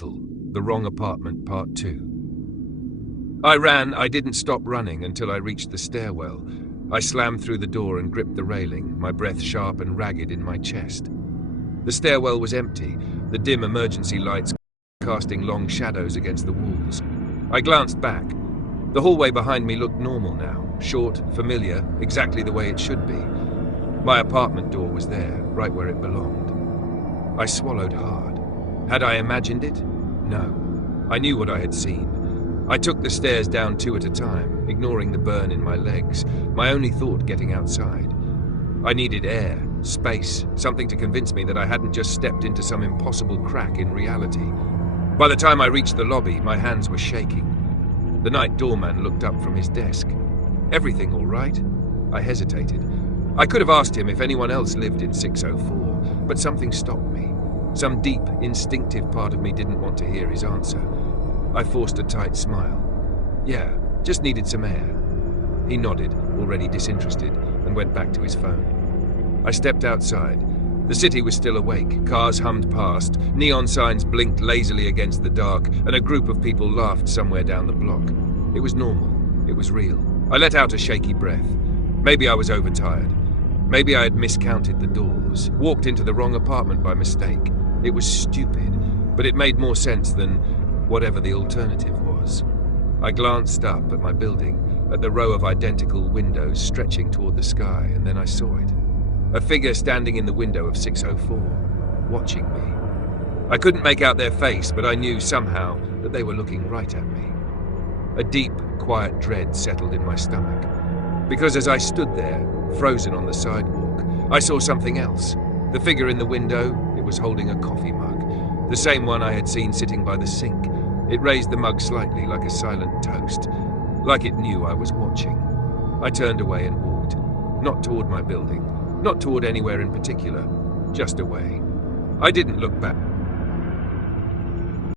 The Wrong Apartment, Part 2. I didn't stop running until I reached the stairwell. I slammed through the door and gripped the railing, my breath sharp and ragged in my chest. The stairwell was empty, the dim emergency lights casting long shadows against the walls. I glanced back. The hallway behind me looked normal now, short, familiar, exactly the way it should be. My apartment door was there, right where it belonged. I swallowed hard. Had I imagined it? No. I knew what I had seen. I took the stairs down 2 at a time, ignoring the burn in my legs, my only thought getting outside. I needed air, space, something to convince me that I hadn't just stepped into some impossible crack in reality. By the time I reached the lobby, my hands were shaking. The night doorman looked up from his desk. "Everything all right?" I hesitated. I could have asked him if anyone else lived in 604, but something stopped me. Some deep, instinctive part of me didn't want to hear his answer. I forced a tight smile. "Yeah, just needed some air." He nodded, already disinterested, and went back to his phone. I stepped outside. The city was still awake. Cars hummed past, neon signs blinked lazily against the dark, and a group of people laughed somewhere down the block. It was normal. It was real. I let out a shaky breath. Maybe I was overtired. Maybe I had miscounted the doors, walked into the wrong apartment by mistake. It was stupid, but it made more sense than whatever the alternative was. I glanced up at my building, at the row of identical windows stretching toward the sky, and then I saw it. A figure standing in the window of 604, watching me. I couldn't make out their face, but I knew somehow that they were looking right at me. A deep, quiet dread settled in my stomach, because as I stood there, frozen on the sidewalk, I saw something else. The figure in the window, it was holding a coffee mug, the same one I had seen sitting by the sink. It raised the mug slightly like a silent toast, like it knew I was watching. I turned away and walked, not toward my building, not toward anywhere in particular, just away. I didn't look back.